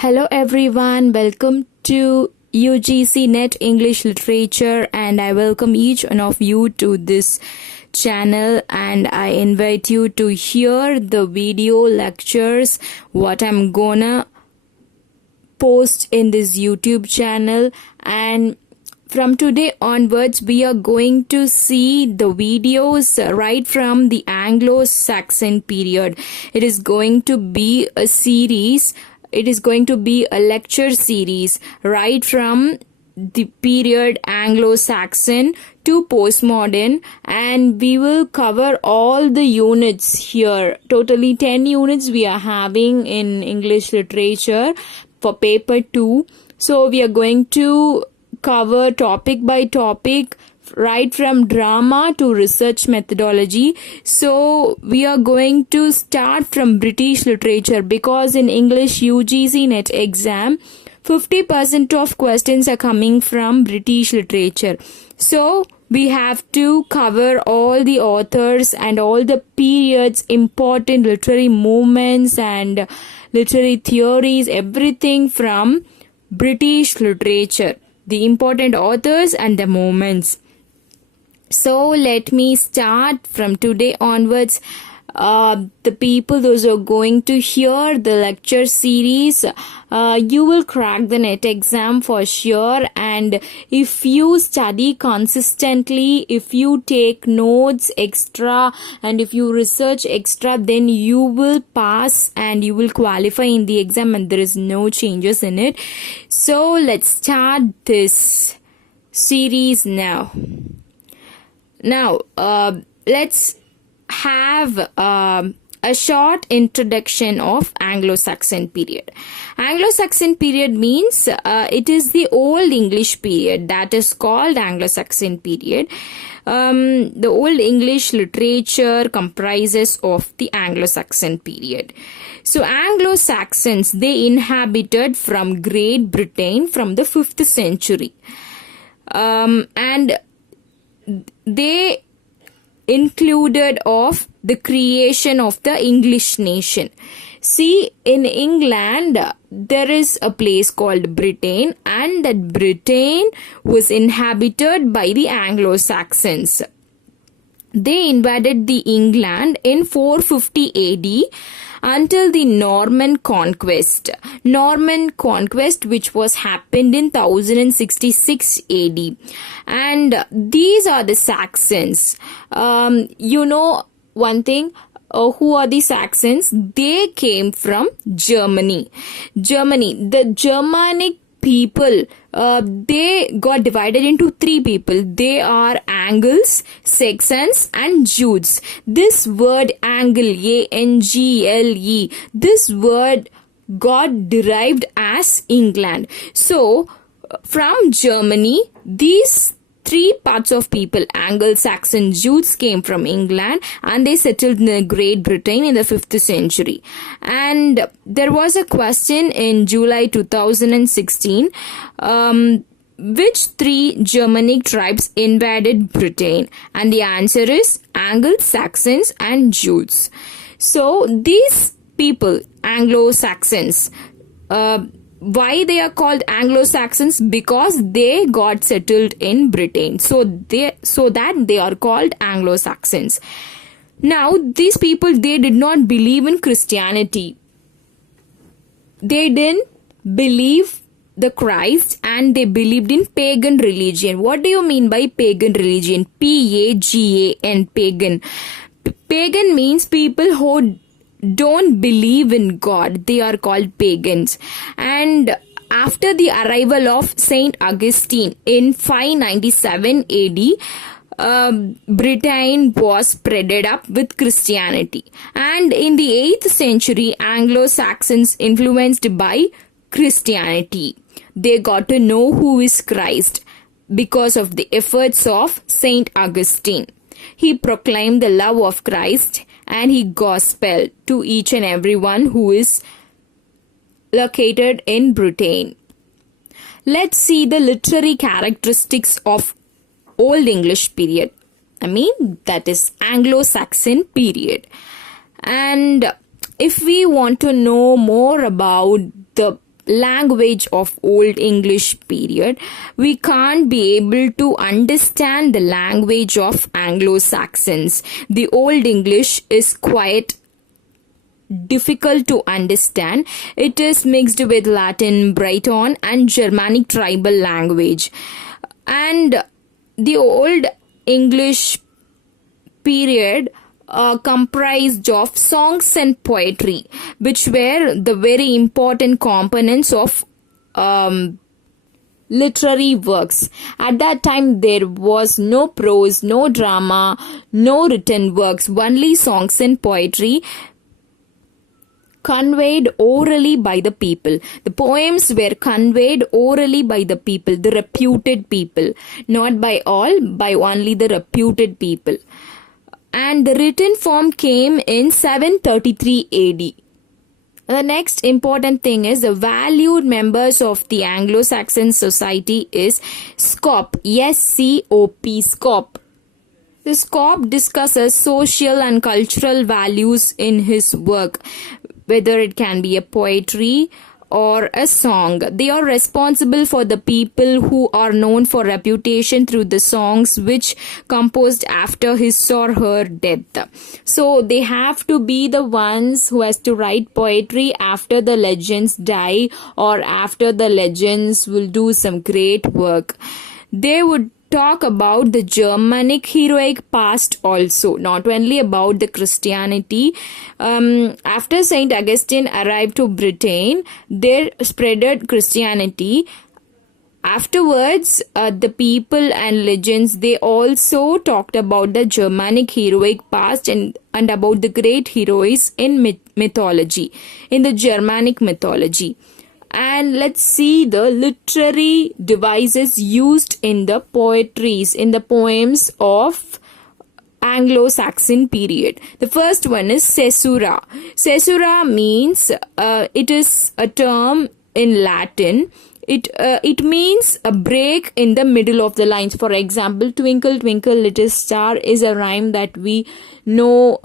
Hello everyone, welcome to UGC Net English Literature, and I welcome each one of you to this channel, and I invite you to hear the video lectures what I'm gonna post in this YouTube channel. And from today onwards we are going to see the videos right from the Anglo-Saxon period. It is going to be a series. It is going to be a lecture series right from the period Anglo-Saxon to postmodern, and we will cover all the units here. Totally 10 units we are having in English literature for paper 2. So we are going to cover topic by topic, right from drama to research methodology. So we are going to start from British literature, because in English UGC net exam 50% of questions are coming from British literature. So we have to cover all the authors and all the periods, important literary movements and literary theories, everything from British literature, the important authors and the movements. So let me start from today onwards. The people, those who are going to hear the lecture series, you will crack the net exam for sure. And if you study consistently, if you take notes extra and if you research extra, then you will pass and you will qualify in the exam, and there is no changes in it. So let's start this series now. Now, let's have a short introduction of Anglo-Saxon period. Anglo-Saxon period means it is the Old English period that is called Anglo-Saxon period. The Old English literature comprises of the Anglo-Saxon period. So Anglo-Saxons, they inhabited from Great Britain from the 5th century. And they included of the creation of the English nation. See, in England there is a place called Britain, and that Britain was inhabited by the Anglo-Saxons. They invaded the England in 450 AD until the Norman conquest. Norman conquest, which was happened in 1066 AD. And these are the Saxons. You know one thing, who are the Saxons? They came from Germany. The Germanic people, they got divided into 3 people. They are Angles, Saxons and Jutes. This word Angle, A-N-G-L-E, this word got derived as England. So from Germany, these 3 parts of people, Angles, Saxons, Jutes, came from England, and they settled in Great Britain in the 5th century. And there was a question in July 2016, which 3 Germanic tribes invaded Britain? And the answer is Angles, Saxons and Jutes. So these people, Anglo-Saxons, why they are called Anglo-Saxons? Because they got settled in Britain, so that they are called Anglo-Saxons. Now these people, they did not believe in Christianity. They didn't believe the Christ, and they believed in pagan religion. What do you mean by pagan religion? P-A-G-A-N, pagan. Pagan means people who don't believe in God. They are called pagans. And after the arrival of Saint Augustine in 597 AD, Britain was spreaded up with Christianity. And in the 8th century, Anglo-Saxons, influenced by Christianity, they got to know who is Christ because of the efforts of Saint Augustine. He proclaimed the love of Christ, and he gospel to each and everyone who is located in Britain. Let's see the literary characteristics of Old English period. That is Anglo-Saxon period. And if we want to know more about the language of Old English period, we can't be able to understand the language of Anglo-Saxons. The Old English is quite difficult to understand. It is mixed with Latin, Breton and Germanic tribal language. And the Old English period comprised of songs and poetry, which were the very important components of literary works. At that time, there was no prose, no drama, no written works, only songs and poetry conveyed orally by the people. The poems were conveyed orally by the people, the reputed people, not by all, by only the reputed people. And the written form came in 733 AD. The next important thing is the valued members of the Anglo-Saxon society is SCOP, S-C-O-P, SCOP. The SCOP discusses social and cultural values in his work, whether it can be a poetry or a song. They are responsible for the people who are known for reputation through the songs which composed after his or her death. So they have to be the ones who has to write poetry after the legends die or after the legends will do some great work. They would talk about the Germanic heroic past also, not only about the Christianity. After Saint Augustine arrived to Britain, they spreaded Christianity. Afterwards, the people and legends, they also talked about the Germanic heroic past and about the great heroes in mythology, in the Germanic mythology. And let's see the literary devices used in the poetries, in the poems of Anglo-Saxon period. The first one is caesura. Caesura means, it is a term in Latin. It means a break in the middle of the lines. For example, twinkle twinkle little star is a rhyme that we know,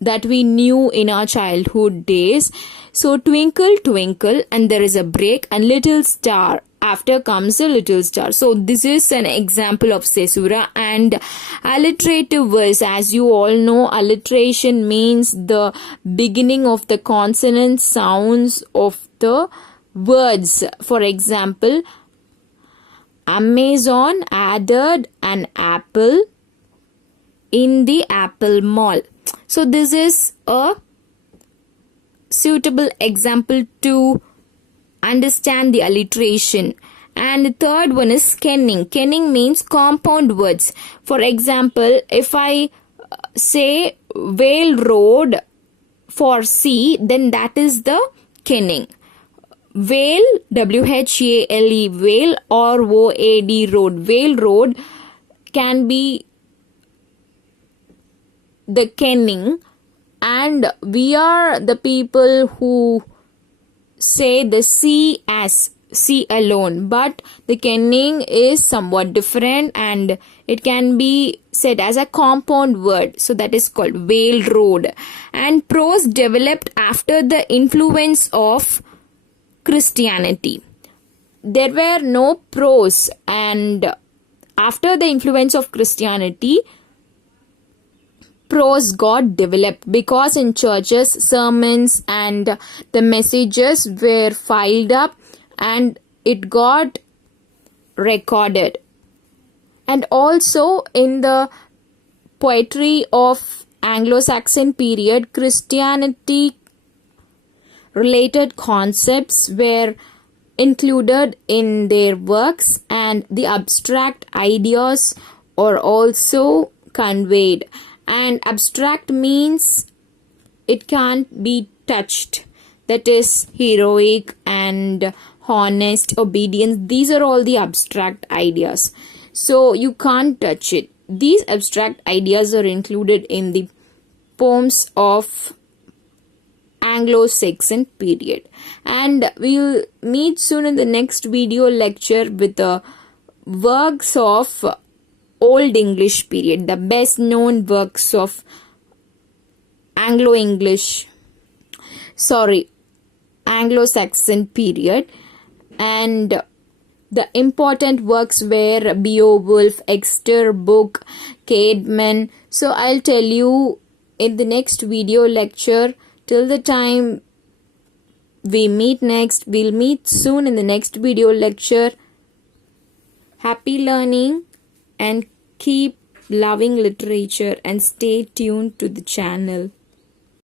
that we knew in our childhood days. So twinkle twinkle and there is a break, and little star, after comes a little star. So this is an example of caesura. And alliterative verse, as you all know, alliteration means the beginning of the consonant sounds of the words. For example, Amazon added an apple in the apple mall. So this is a suitable example to understand the alliteration. And the third one is kenning. Kenning means compound words. For example, if I say Whale Road for C, then that is the kenning. Whale, W-H-A-L-E, Whale, or O-A-D, road. Whale Road can be the kenning. And we are the people who say the C as C alone, but the kenning is somewhat different and it can be said as a compound word. So that is called Whale Road. And prose developed after the influence of Christianity. There were no prose, and after the influence of Christianity, prose got developed, because in churches sermons and the messages were filed up and it got recorded. And also in the poetry of Anglo-Saxon period, Christianity related concepts were included in their works, and the abstract ideas are also conveyed. And abstract means it can't be touched. That is heroic and honest, obedience. These are all the abstract ideas. So you can't touch it. These abstract ideas are included in the poems of Anglo-Saxon period. And we'll meet soon in the next video lecture with the works of Old English period, the best known works of Anglo-English. Anglo-Saxon period, and the important works were Beowulf, Exeter Book, Caedmon. So I'll tell you in the next video lecture. Till the time we meet next, we'll meet soon in the next video lecture. Happy learning and keep loving literature and stay tuned to the channel.